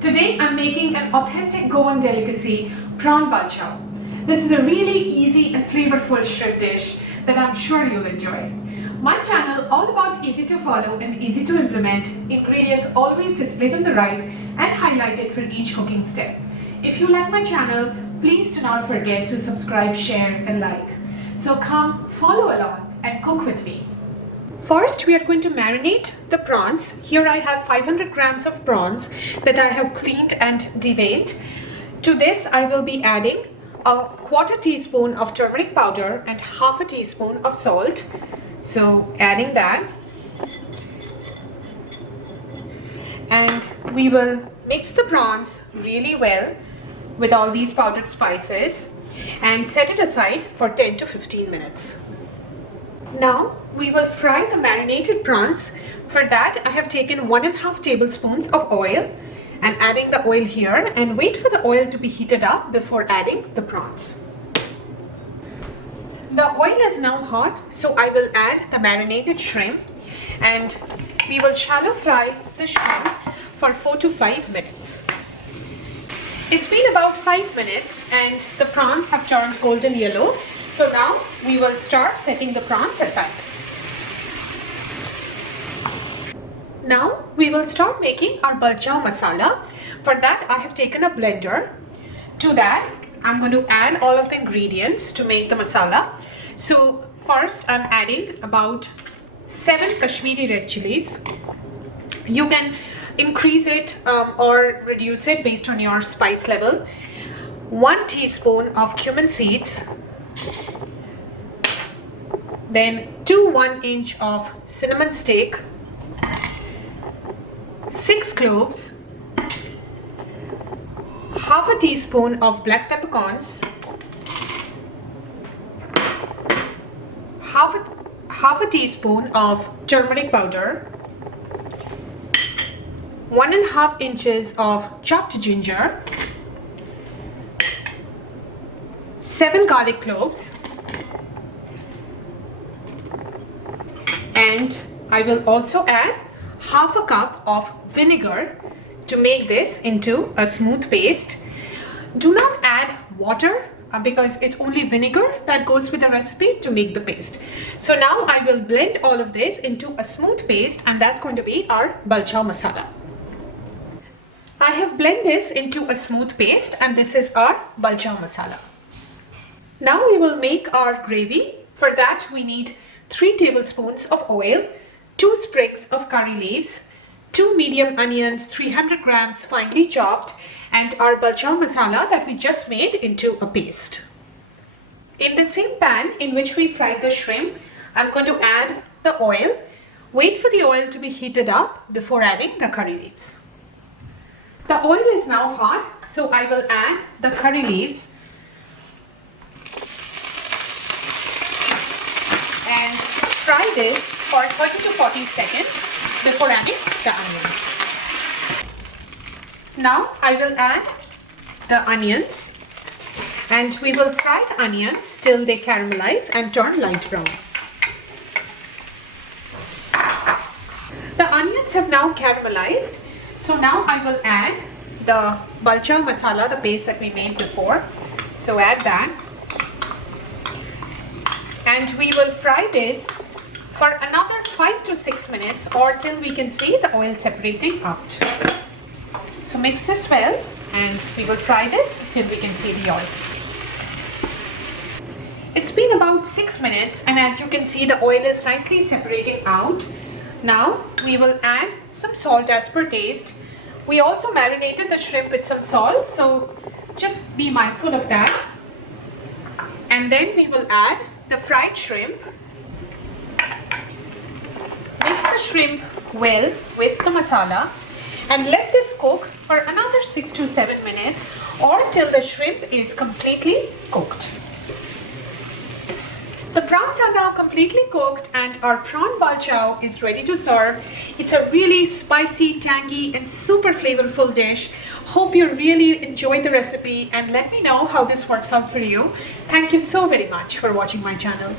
Today I'm making an authentic Goan delicacy, prawn balchao. This is a really easy and flavorful shrimp dish that I'm sure you'll enjoy. My channel all about easy to follow and easy to implement, ingredients always displayed on the right and highlighted for each cooking step. If you like my channel, please do not forget to subscribe, share and like. So come follow along and cook with me. First, we are going to marinate the prawns. Here I have 500 grams of prawns that I have cleaned and deveined. To this, I will be adding a quarter teaspoon of turmeric powder and half a teaspoon of salt. So adding that. And we will mix the prawns really well with all these powdered spices and set it aside for 10 to 15 minutes. Now we will fry the marinated prawns. For that I have taken 1.5 tablespoons of oil and adding the oil here, and wait for the oil to be heated up before adding the prawns. The oil is now hot, so I will add the marinated shrimp and we will shallow fry the shrimp for 4 to 5 minutes. It's been about 5 minutes and the prawns have turned golden yellow. So now we will start setting the prawns aside. Now we will start making our Balchao Masala. For that I have taken a blender. To that I'm going to add all of the ingredients to make the masala. So first I'm adding about 7 Kashmiri red chilies. You can increase it or reduce it based on your spice level. 1 teaspoon of cumin seeds. Then 2 1-inch of cinnamon stick, 6 cloves, half a teaspoon of black peppercorns, half a teaspoon of turmeric powder, 1.5 inches of chopped ginger, 7 garlic cloves, and I will also add half a cup of vinegar to make this into a smooth paste. Do not add water because it's only vinegar that goes with the recipe to make the paste. So now I will blend all of this into a smooth paste, and that's going to be our Balchao Masala. I have blended this into a smooth paste and this is our Balchao Masala. Now we will make our gravy. For that we need 3 tablespoons of oil, 2 sprigs of curry leaves, 2 medium onions, 300 grams finely chopped, and our Balchao Masala that we just made into a paste. In the same pan in which we fried the shrimp, I'm going to add the oil. Wait for the oil to be heated up before adding the curry leaves. The oil is now hot, so I will add the curry leaves and fry this for 30 to 40 seconds before adding the onions. Now I will add the onions and we will fry the onions till they caramelize and turn light brown. The onions have now caramelized, so now I will add the Balchao Masala, the paste that we made before. So add that. And we will fry this for another 5 to 6 minutes or till we can see the oil separating out. So mix this well and we will fry this till we can see the oil. It's been about 6 minutes and as you can see the oil is nicely separating out. Now we will add some salt as per taste. We also marinated the shrimp with some salt, so just be mindful of that. And then we will add the fried shrimp. Mix the shrimp well with the masala and let this cook for another 6 to 7 minutes or till the shrimp is completely cooked. The prawns are now completely cooked and our prawn balchao is ready to serve. It's a really spicy, tangy and super flavorful dish. Hope you really enjoyed the recipe and let me know how this works out for you. Thank you so very much for watching my channel.